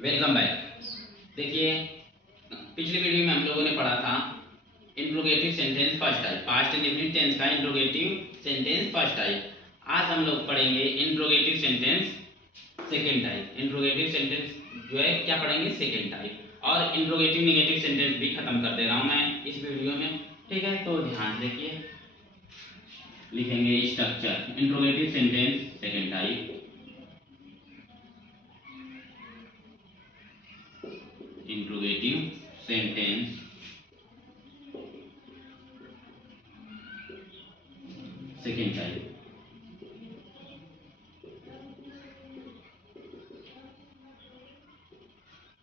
Welcome back. देखिए, पिछली video में हम लोगों ने पढ़ा था interrogative sentence first type, past indefinite tense का इंट्रोगेटिव सेंटेंस फर्स्ट टाइप। आज हम लोग पढ़ेंगे interrogative sentence second type. Interrogative sentence जो है क्या पढ़ेंगे, सेकेंड टाइप। और इंट्रोगेटिव नेगेटिव सेंटेंस भी खत्म कर दे रहा हूं मैं इस वीडियो में, ठीक है। तो ध्यान से देखिए, लिखेंगे structure interrogative sentence second type. Interrogative sentence second type.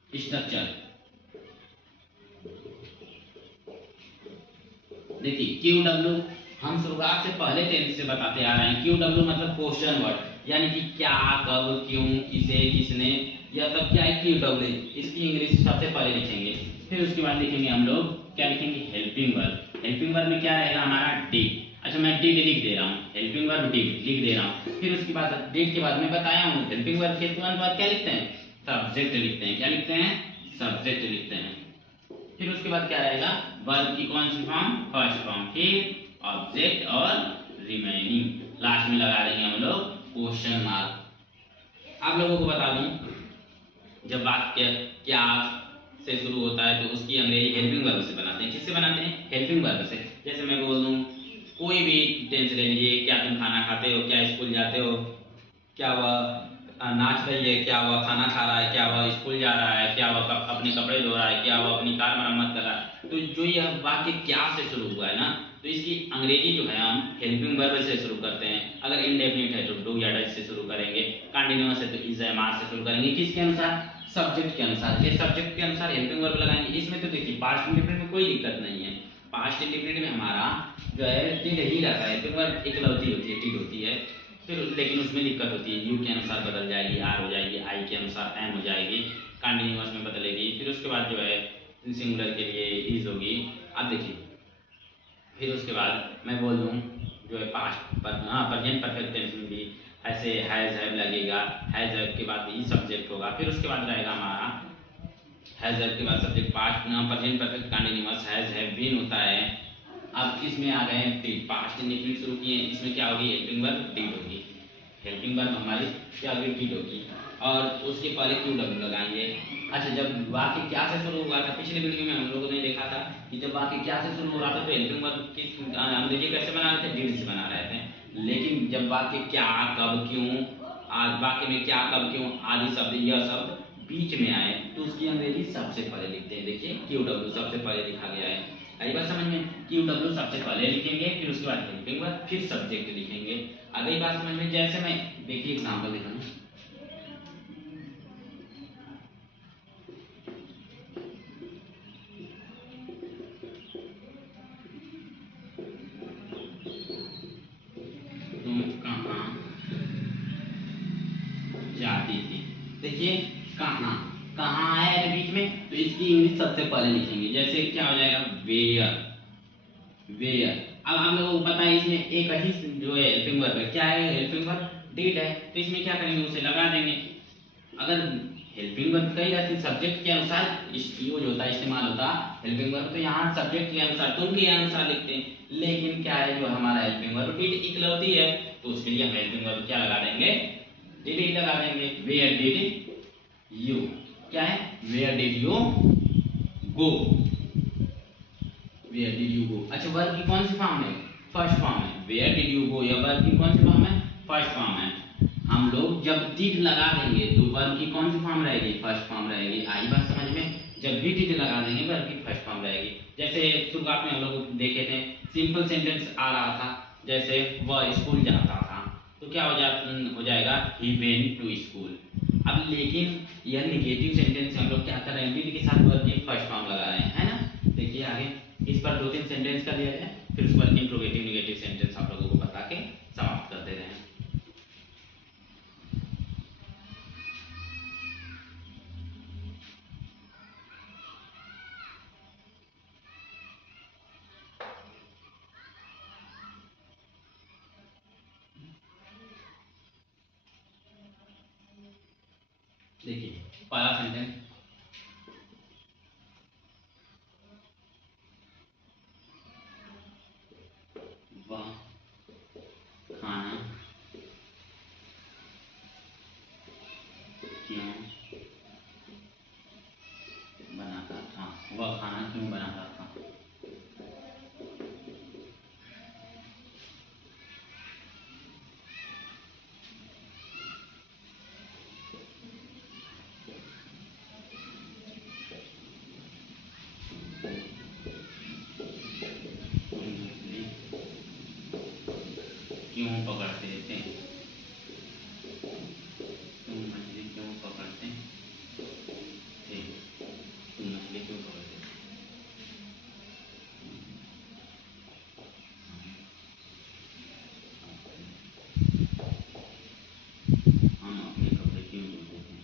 Structure देखिए, क्यू डब्ल्यू हम शुरुआत से पहले टेंस से बताते आ रहे हैं। क्यू डब्ल्यू मतलब क्वेश्चन वर्ड, यानी कि क्या, कब, क्यों, किसे, किसने, यह सब क्या है, क्यू डब्ल्यू। इसकी इंग्लिश सबसे पहले लिखेंगे। फिर उसके बाद लिखेंगे हम लोग क्या लिखेंगे, हेल्पिंग वर्ब। हेल्पिंग वर्ब में क्या रहेगा हमारा, डिड। अच्छा, मैं डिड लिख दे रहा हूँ, हेल्पिंग वर्ब डिड लिख दे रहा हूँ। फिर उसके बाद डिड के बाद मैं बताया हूँ हेल्पिंग वर्ब के तुरंत बाद क्या लिखते हैं, सब्जेक्ट लिखते हैं। क्या लिखते हैं, सब्जेक्ट लिखते हैं। फिर उसके बाद क्या रहेगा, वर्ब की कौन सी फॉर्म, फर्स्ट फॉर्म। फिर ऑब्जेक्ट और रिमेनिंग लास्ट में लगा देंगे हम लोग क्वेश्चन मार्क। आप लोगों को बता दूं, जब वाक्य क्या से शुरू होता है तो उसकी अंग्रेजी हेल्पिंग वर्ब से बनाते हैं। किससे बनाते हैं, हेल्पिंग वर्ब से। जैसे मैं बोल दूं, कोई भी टेंस ले लीजिए, क्या तुम खाना खाते हो, क्या स्कूल जाते हो, क्या वह नाच रही है, क्या वह खाना खा रहा है, क्या वह स्कूल जा रहा है, क्या वह अपने कपड़े धो रहा है, क्या वह अपनी कार मरम्मत कर रहा है। तो जो यह वाक्य क्या से शुरू हुआ है ना, तो इसकी अंग्रेजी जो है हम हेल्पिंग वर्ब से शुरू करते हैं। अगर इंडेफिनिट है तो डू या डज से शुरू करेंगे, कंटिन्यूअस है तो इज एम आर से शुरू करेंगे। किसके अनुसार, सब्जेक्ट के अनुसार। ये सब्जेक्ट के अनुसार हेल्पिंग वर्ब लगाएंगे। इसमें तो देखिए पास्ट इंडेफिनिट में कोई दिक्कत नहीं है। पास्ट इंडेफिनिट में हमारा जो है डिड ही रहता है, हेल्पिंग वर्ब इकलौती होती है, डिड होती है। फिर लेकिन उसमें दिक्कत होती है, यू के अनुसार बदल जाएगी, आर हो जाएगी, आई के अनुसार एम हो जाएगी, कंटिन्यूअस में बदलेगी। फिर उसके बाद जो है सिंगुलर के लिए इज होगी। अब देखिए, फिर उसके बाद मैं बोल दूँ जो है पास्ट पर, हाँ प्रेजेंट परफेक्ट टेंस में भी ऐसे हैज हैव लगेगा। हैज हैव के बाद ही सब्जेक्ट होगा। फिर उसके बाद रहेगा हमारा हैज हैव के बाद subject, past present perfect continuous has have been होता है। अब इसमें आ गए डिड, पास्ट इंडेफिनिट शुरू किए, इसमें क्या होगी, हेल्पिंग वर्ब डिड होगी। हेल्पिंग वर्ब हमारी क्या होगी, डिड होगी। और उसके पहले क्यू डब्ल्यू लगाएंगे। अच्छा, जब वाक्य क्या से शुरू हुआ था, पिछले वीडियो में हम लोगों ने देखा था कि जब वाक्य क्या से शुरू हो रहा था तो हेल्पिंग वर्ब की अंग्रेजी कैसे बना रहे थे, डिड से बना रहे थे। लेकिन जब वाक्य क्या, कब, क्यों, आज वाक्य में क्या, कब, क्यों आदि शब्द, यह शब्द बीच में आए तो उसकी अंग्रेजी सबसे पहले लिखते हैं। देखिए, क्यू डब्ल्यू सबसे पहले लिखा गया है। आई बात समझ में, क्यू डब्ल्यू सबसे पहले लिखेंगे, फिर उसके बाद हेल्पिंग वर्ब, फिर सब्जेक्ट लिखेंगे। आ गई बात समझ में। जैसे मैं देखिए एग्जाम्पल लिखा हूँ, तुम कहाँ जाती थी। देखिए, कहाँ, कहाँ आया है बीच में तो इसकी इंग्लिश सबसे पहले लिखेंगे। जैसे क्या हो जाएगा, वेयर, वेयर। अब हम लोगों को पता है इसमें एक ही जो है हेल्पिंग वर्ब है, क्या है, हेल्पिंग वर्ब डिड है। तो इसमें क्या करेंगे, उसे लगा देंगे। अगर हेल्पिंग वर्ब कही रहती सब्जेक्ट के अनुसार यूज होता है, इस्तेमाल होता हेल्पिंग वर्ब, तो यहाँ सब्जेक्ट के अनुसार, तुम के अनुसार लिखते हैं। लेकिन क्या है, जो हमारा हेल्पिंग वर्ब डिड इकलौती है, तो उसके लिए हम हेल्पिंग वर्ब क्या लगा देंगे, डिड ही लगा देंगे। वेयर डिड यू, क्या है, where did you go, where did you go. अच्छा, वर्ब की कौन सी फॉर्म है, फर्स्ट फॉर्म है। वेयर डिड यू गो, या वर्ब की कौन सी फॉर्म है, फर्स्ट फॉर्म है। हम लोग जब डिड लगा देंगे तो वर्ब की कौन सी फॉर्म रहेगी, फर्स्ट फॉर्म रहेगी। आई बात समझ में, जब भी डिड लगा देंगे वर्ब की फर्स्ट फॉर्म रहेगी। जैसे शुरुआत में हम लोग देखे थे, सिंपल सेंटेंस आ रहा था, जैसे वह स्कूल जाता था, तो क्या हो जाएगा, ही वेंट टू स्कूल। अब लेकिन यह निगेटिव सेंटेंस हम लोग क्या कर रहे हैं, डिड के साथ वर्ब की फर्स्ट फॉर्म लगा रहे हैं, है ना। देखिए आगे, इस पर दो तीन सेंटेंस का दिया है, फिर उस पर इंट्रोगेटिव निगेटिव सेंटेंस आप लोगों को बता के समाप्त कर दे रहे हैं। देखिए पहला सेंटेंस, वह खाना क्यों बनाता था, वह खाना क्यों बनाता था। तुम मछली क्यों पकड़ते थे, तुम मछली क्यों पकड़ते थे, तुम मछली क्यों पकड़ते थे। हम अपने कपड़े क्यों धोते थे।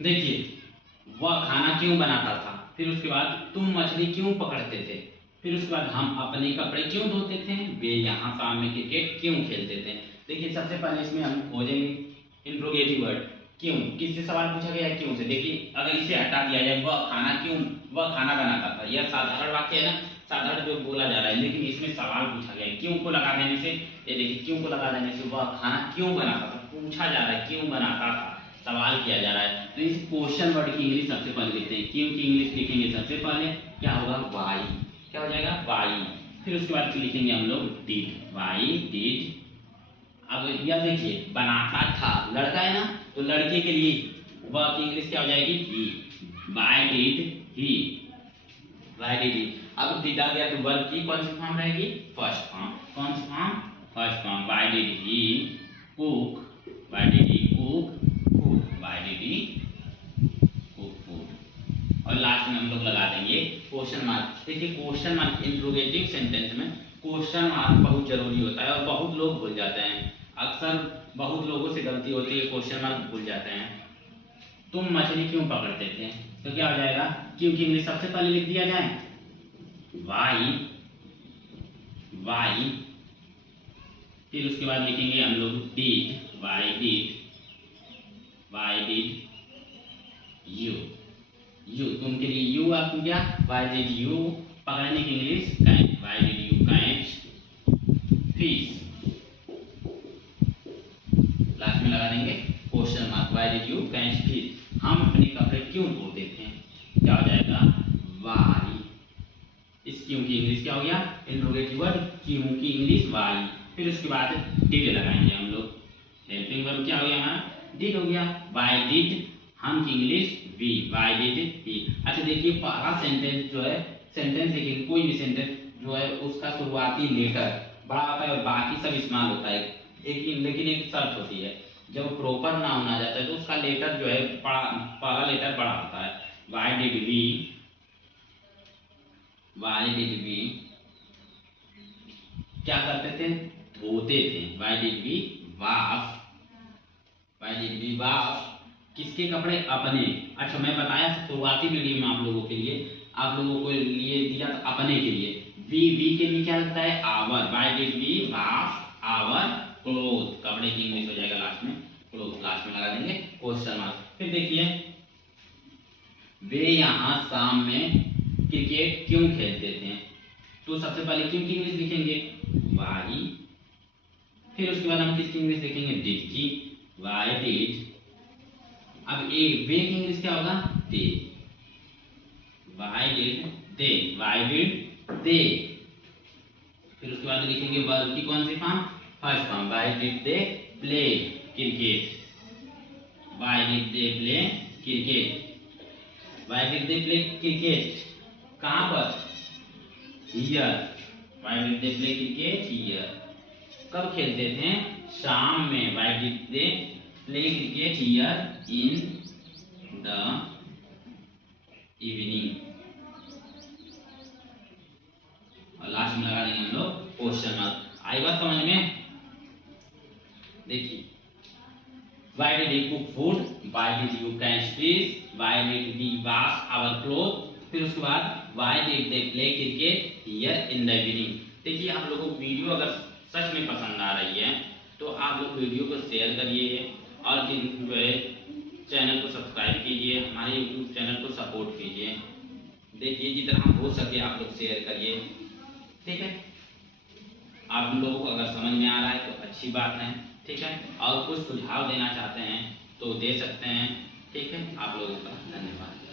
देखिए वह खाना क्यों बनाता था, फिर उसके बाद तुम मछली क्यों पकड़ते थे, फिर उसके बाद हम अपने कपड़े क्यों धोते थे, वे यहाँ शाम में क्रिकेट क्यों खेलते थे। देखिए सबसे पहले इसमें हम खोजेंगे इंट्रोगेटिव वर्ड क्यों, किससे सवाल पूछा गया है, क्यों से। देखिए अगर इसे हटा दिया जाए, वह खाना क्यों, वह खाना बनाता था, यह साधारण वाक्य है ना, साधारण जो बोला जा रहा है, लेकिन इसमें सवाल पूछा गया है क्यों को लगा देने से। ये देखिए क्यों को लगा देने से वह खाना क्यों बनाता था, पूछा जा रहा है क्यों बनाता था, सवाल किया जा रहा है। तो इस क्वेश्चन वर्ड की इंग्लिश सबसे पहले लिखते हैं, क्यों की इंग्लिश लिखेंगे सबसे पहले क्या होगा, वाई, क्या हो जाएगा वाई। फिर उसके बाद लिखेंगे हम लोग डिड, वाई डिड। अब यह देखिए बनाता था, लड़का है ना, तो लड़के के लिए वह की इंग्लिश क्या हो जाएगी he, why did he, why did he. अब डिड आ गया तो वर्ब की कौन सी फॉर्म रहेगी, फर्स्ट फॉर्म, कौन सी form, first form. Why did he cook, why did he cook food, why did he cook food. और लास्ट में हम लोग लगा देंगे क्वेश्चन मार्क। देखिए क्वेश्चन मार्क इंट्रोगेटिव सेंटेंस में क्वेश्चन मार्क बहुत जरूरी होता है और बहुत लोग भूल जाते हैं, अक्सर बहुत लोगों से गलती होती है, क्वेश्चन मार्क भूल जाते हैं। तुम मछली क्यों पकड़ते थे, तो क्या हो जाएगा, क्योंकि इंग्लिश सबसे पहले लिख दिया जाए वाई, वाई। फिर उसके बाद लिखेंगे हम लोग did, why did, why did you, you तुम के लिए यू आपको क्या, वाई डिड यू पकड़ने की English catch, why did you catch fish. Last में लगा देंगे question mark, why did you catch fish. हम अपने कपड़े क्यों धोते थे, क्या हो जाएगा वाई। इस क्यों की इंग्लिश क्या हो गया, इंट्रोगेटिव वर्ड क्यों की इंग्लिश वाई। फिर उसके बाद डिड लगाएंगे हम लोग, हेल्पिंग वर्ब क्या हो गया हमारा, डिड हो गया, वाई डिड हम की English we, why did we. अच्छा देखिए पहला सेंटेंस जो है, सेंटेंस देखिए कोई भी सेंटेंस जो है उसका शुरुआती लेटर बड़ा होता है और बाकी सब स्मॉल होता है, लेकिन एक शर्त होती है, जब प्रॉपर नाउन आ जाता है तो उसका लेटर जो है बड़ा, पहला लेटर बड़ा होता है। Why did we, why did we क्या करते थे, धोते थे, why did we wash, why did we wash किसके कपड़े, अपने। अच्छा मैं बताया शुरुआती वीडियो में आप लोगों के लिए, आप लोगों को लिए दिया था अपने के लिए, वी के लिए क्या लगता है our, why did we wash our cloth, कपड़े की इंग्लिश हो जाएगा लास्ट में क्लोथ, लास्ट में लगा देंगे क्वेश्चन मार्क। फिर देखिए वे यहाँ शाम में क्रिकेट क्यों खेलते थे, तो सबसे पहले क्यों की इंग्लिश लिखेंगे वाई, फिर उसके बाद हम किसकी इंग्लिश लिखेंगे डिड की, वाई डिड। अब एक वे की इंग्लिश क्या होगा दे, Why did they? Why did they? फिर उसके बाद लिखेंगे वर्ब की कौन सी form? First form. Why did they play cricket? Why did they play cricket? Why did they play cricket? कहाँ पर? Here. Why did they play cricket? Here. कब खेलते थे? शाम में। Why did they play cricket here in the evening? और last में लगा देंगे हम लोग क्वेश्चन मार्क। आई बात समझ में? देखिए, Why did he cook food? Why did you catch fish? Why did we wash our clothes? फिर उसके बाद Why did they play cricket here in the evening? देखिए, आप लोगों को वीडियो अगर सच में पसंद आ रही है तो आप लोग वीडियो को शेयर करिए और जो है चैनल को सब्सक्राइब कीजिए, हमारे यूट्यूब चैनल को सपोर्ट कीजिए। देखिए, जितना हो सके आप लोग शेयर करिए, ठीक है। आप लोगों को अगर समझ में आ रहा है तो अच्छी बात है, ठीक है। और कुछ सुझाव देना चाहते हैं तो दे सकते हैं, ठीक है। आप लोगों का धन्यवाद।